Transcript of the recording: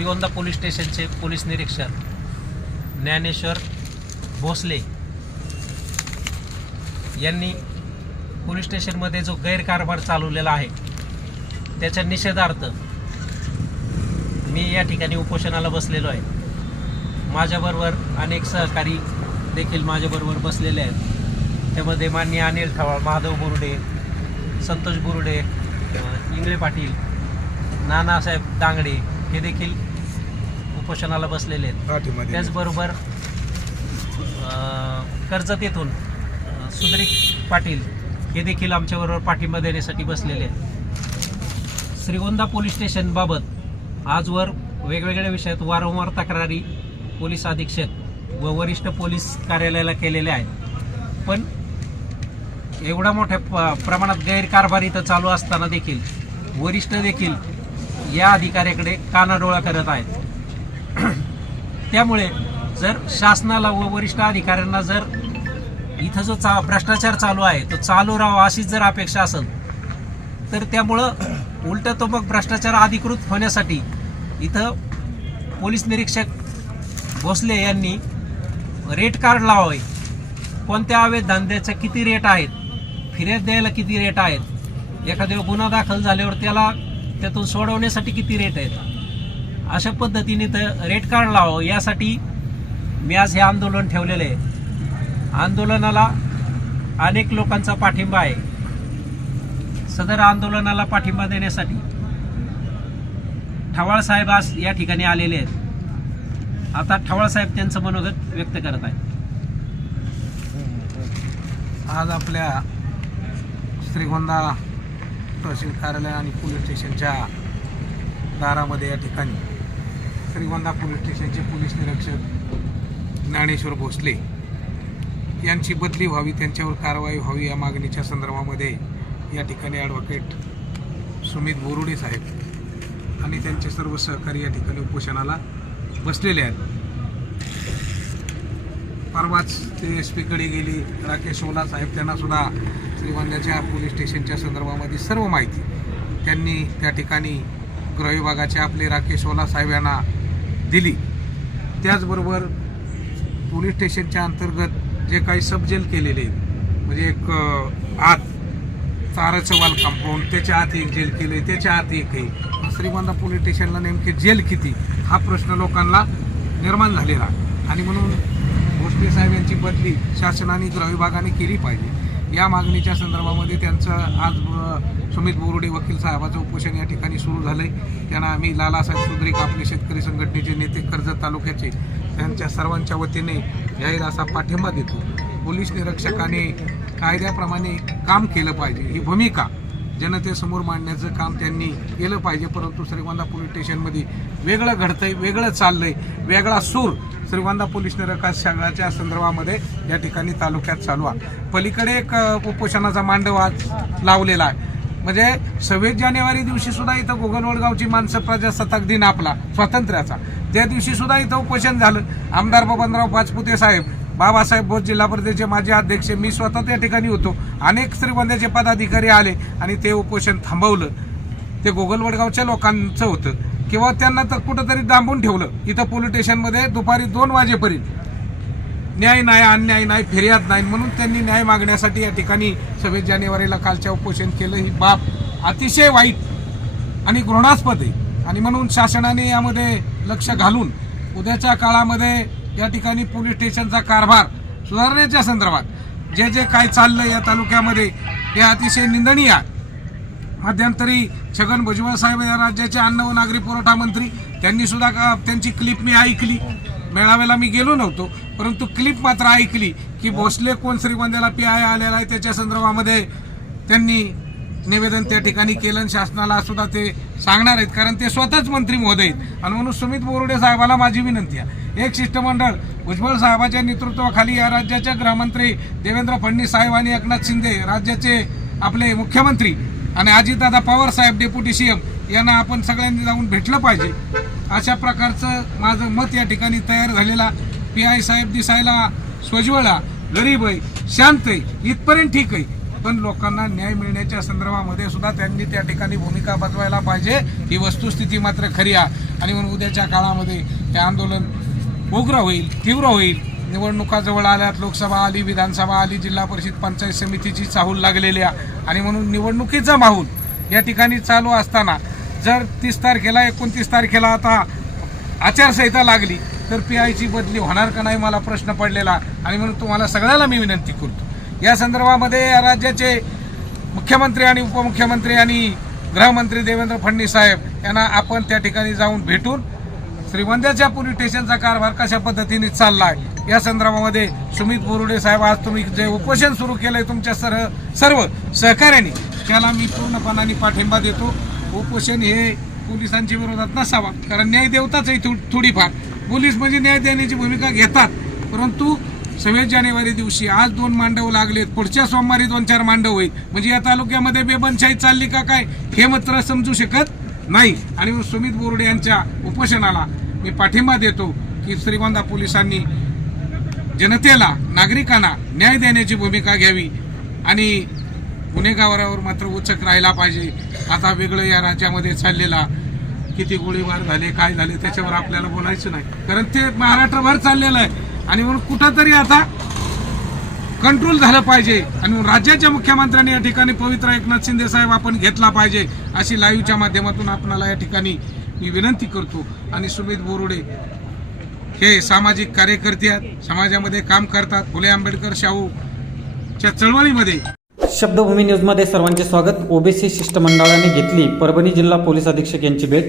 Shrigonda police स्टेशनचे police निरीक्षक ज्ञानेश्वर भोसले यांनी पोलीस स्टेशनमध्ये जो गैरकारभार चालवलेला आहे त्याच्या निषेधार्थ मी या ठिकाणी उपोषणाला बसलेलो आहे. माझ्याबरोबर अनेक सहकारी देखील माझ्याबरोबर बसलेले आहेत. त्यामध्ये मान्य अनिल ठवाळ माधव बुरुडे संतोष बुरुडे इंगळे पाटील नानासाहेब दांगडे हे देखील उपोषणाला बसलेले आहेत. त्याचबरोबर कर्जत येथून सुधीर पाटील हे देखील आमच्याबरोबर पाठिंबा देण्यासाठी बसलेले आहेत. श्रीगोंदा पोलीस स्टेशनबाबत आजवर वेगवेगळ्या विषयात वारंवार तक्रारी पोलीस अधीक्षक व वरिष्ठ पोलीस कार्यालयाला केलेल्या आहेत. पण एवढा मोठ्या प- प्रमाणात गैरकारभार इथं चालू असताना देखील वरिष्ठ देखील या अधिकाऱ्याकडे कानाडोळा करत आहेत. त्यामुळे जर शासनाला व वरिष्ठ अधिकाऱ्यांना जर इथं जो चा भ्रष्टाचार चालू आहे तो चालू राहावा अशीच जर अपेक्षा असेल तर त्यामुळं उलट तो मग भ्रष्टाचार अधिकृत होण्यासाठी इथं पोलीस निरीक्षक भोसले यांनी रेट कार्ड लावावे. कोणत्या अवैध धंद्याचे किती रेट आहेत फिर्याद द्यायला किती रेट आहेत एखाद्या गुन्हा दाखल झाल्यावर त्याला त्यातून सोडवण्यासाठी किती रेट आहेत? अशा पद्धतीने तर रेट कार्ड लावावं. यासाठी मी आज हे आंदोलन ठेवलेलं आहे. आंदोलनाला अनेक लोकांचा पाठिंबा आहे. सदर आंदोलनाला पाठिंबा देण्यासाठी ठवाळ साहेब आज या ठिकाणी आलेले आहेत. आता ठवाळ साहेब त्यांचं मनोगत व्यक्त करत आहेत. आज आपल्या श्रीगोंदा तहसील कार्यालय आणि पोलीस स्टेशनच्या दारामध्ये या ठिकाणी श्रीगोंदा पोलीस स्टेशनचे पोलीस निरीक्षक ज्ञानेश्वर भोसले यांची बदली व्हावी त्यांच्यावर कारवाई व्हावी या मागणीच्या संदर्भामध्ये या ठिकाणी ॲडव्होकेट सुमित बोरुडे साहेब आणि त्यांचे सर्व सहकारी या ठिकाणी उपोषणाला बसलेले आहेत. परवाच ते एस पीकडे गेली. राकेश ओला साहेब त्यांनासुद्धा श्रीगोंद्याच्या पोलीस स्टेशनच्या संदर्भामध्ये सर्व माहिती. त्यांनी त्या ठिकाणी गृहविभागाचे आपले राकेश ओला साहेब यांना दिली. त्याचबरोबर पोलीस स्टेशनच्या अंतर्गत जे काही सब जेल केलेले आहेत म्हणजे एक आत ताराचं वाल कंपाऊंड त्याच्या आत एक जेल केले त्याच्या आत एक आहे. श्रीगोंदा पोलीस स्टेशनला नेमके जेल किती? हा प्रश्न लोकांना निर्माण झालेला. आणि म्हणून भोसले साहेब यांची बदली शासनाने गृह विभागाने केली पाहिजे. या मागणीच्या संदर्भामध्ये त्यांचं आज सुमित बोरुडे वकील साहेबाचं उपोषण या ठिकाणी सुरू झालं आहे त्यांना आम्ही लालासाहेब सुद्रिक आपले शेतकरी संघटनेचे नेते कर्जत तालुक्याचे त्यांच्या सर्वांच्या वतीने जाहीर असा पाठिंबा देतो. पोलीस निरीक्षकाने कायद्याप्रमाणे काम केलं पाहिजे. ही भूमिका जनतेसमोर मांडण्याचं काम त्यांनी केलं पाहिजे. परंतु श्रीगोंदा पोलीस स्टेशनमध्ये वेगळं घडतंय वेगळं चाललंय वेगळा सूर श्रीगोंदा पोलीस निरीक्षकाच्या संदर्भामध्ये या ठिकाणी तालुक्यात चालू आहे. पलीकडे एक उपोषणाचा मांडव आज लावलेला आहे. म्हणजे सव्वीस जानेवारी दिवशी सुद्धा इथं गोगलवडगावची माणसं प्रजासत्ताक दिन आपला स्वातंत्र्याचा. त्या दिवशी सुद्धा इथं उपोषण झालं. आमदार बबनराव पाचपुते साहेब बाबासाहेब बोस जिल्हा परिषदेचे माजी अध्यक्ष मी स्वतः त्या ठिकाणी होतो. अनेक श्रीगोंद्याचे पदाधिकारी आले आणि ते उपोषण थांबवलं. ते गोगलवडगावच्या लोकांचं होतं. किंवा त्यांना तर कुठंतरी दांबून ठेवलं. इथं पोलीस स्टेशनमध्ये दुपारी दोन वाजेपर्यंत. न्याय नाही अन्याय नाही फिर्याद नाही म्हणून त्यांनी न्याय मागण्यासाठी या ठिकाणी सव्वीस जानेवारीला कालच्या उपोषण केलं. ही बाब अतिशय वाईट आणि घृणास्पद आहे. आणि म्हणून शासनाने यामध्ये लक्ष घालून उद्याच्या काळामध्ये या ठिकाणी पोलीस स्टेशनचा कारभार सुधारण्याच्या संदर्भात जे जे काय चाललं या तालुक्यामध्ये हे अतिशय निंदनीय मध्यंतरी छगन भुजबळ साहेब या राज्याचे अन्न व नागरी पुरवठा मंत्री. त्यांनी सुद्धा का त्यांची क्लिप मी ऐकली. मेळाव्याला मी गेलो नव्हतो परंतु क्लिप मात्र ऐकली की भोसले कोण श्रीगोंद्याला पी आय आलेला आहे त्याच्या संदर्भामध्ये त्यांनी निवेदन त्या ठिकाणी केलं आणि शासनाला सुद्धा ते सांगणार आहेत कारण ते स्वतःच मंत्री महोदय आहेत. आणि म्हणून सुमित बोरुडे साहेबाला माझी विनंती आहे. एक शिष्टमंडळ भुजबळ साहेबाच्या नेतृत्वाखाली या राज्याचे गृहमंत्री देवेंद्र फडणवीस साहेब आणि एकनाथ शिंदे राज्याचे आपले मुख्यमंत्री आणि अजितदादा पवार साहेब डेप्युटी सीएम यांना आपण सगळ्यांनी जाऊन भेटलं पाहिजे. अशा प्रकारचं माझं मत या ठिकाणी तयार झालेला पी आय साहेब दिसायला स्वज्वळा गरीब आहे शांत आहे इथपर्यंत ठीक आहे. पण लोकांना न्याय मिळण्याच्या संदर्भामध्ये सुद्धा त्यांनी त्या ठिकाणी भूमिका बजवायला पाहिजे. ही वस्तुस्थिती मात्र खरी आहे. आणि म्हणून उद्याच्या काळामध्ये हे आंदोलन उग्र होईल तीव्र होईल. निवडणुका जवळ आल्यात लोकसभा आली विधानसभा आली जिल्हा परिषद पंचायत समितीची चाहूल लागलेली आहे. आणि म्हणून निवडणुकीचा माहूल या ठिकाणी चालू असताना जर तीस तारखेला एकोणतीस तारखेला आता आचारसंहिता लागली तर पी आयची बदली होणार का नाही मला प्रश्न पडलेला आणि म्हणून तुम्हाला सगळ्याला मी विनंती करतो. या संदर्भामध्ये या राज्याचे मुख्यमंत्री आणि उपमुख्यमंत्री आणि गृहमंत्री देवेंद्र फडणवीस साहेब यांना आपण त्या ठिकाणी जाऊन भेटून श्रीगोंद्याच्या पोलीस स्टेशनचा कारभार कशा पद्धतीने चालला आहे या संदर्भामध्ये सुमित बोरुडे साहेब आज तुम्ही जे उपोषण सुरू केलंय तुमच्या सर सर्व सहकार्याने त्याला मी पूर्णपणाने पाठिंबा देतो. उपोषण हे पोलिसांच्या विरोधात नसावा कारण न्याय देवताच आहे थो- थोडीफार. पोलीस म्हणजे न्याय देण्याची भूमिका घेतात परंतु सव्वीस जानेवारी दिवशी आज दोन मांडव लागलेत. पुढच्या सोमवारी दोन चार मांडव होईल. म्हणजे या तालुक्यामध्ये बेबनशाही चालली का काय हे मात्र समजू शकत नाही. आणि सुमित बोर्डे यांच्या उपोषणाला मी पाठिंबा देतो की श्रीगोंदा पोलिसांनी जनतेला नागरिकांना न्याय देण्याची भूमिका घ्यावी आणि गुन्हेगारावर मात्र उचक राहिला पाहिजे. आता वेगळं या राज्यामध्ये चाललेला किती गोळीबार झाले काय झाले त्याच्यावर आपल्याला बोलायचं नाही. कारण ते महाराष्ट्रभर चाललेलं आहे. आणि म्हणून कुठंतरी आता कंट्रोल झालं पाहिजे. आणि राज्याच्या मुख्यमंत्र्यांनी या ठिकाणी पवित्र एकनाथ शिंदे साहेब आपण घेतला पाहिजे अशी लाईव्हच्या माध्यमातून आपणाला या ठिकाणी मी विनंती करतो. आणि सुमित बोरुडे हे सामाजिक कार्यकर्ते आहेत समाजामध्ये काम करतात. फुले आंबेडकर शाहूच्या चळवळीमध्ये. शब्दभूमी न्यूजमध्ये सर्वांचे स्वागत. ओबीसी शिष्टमंडळाने घेतली परभणी जिल्हा पोलीस अधीक्षक यांची भेट.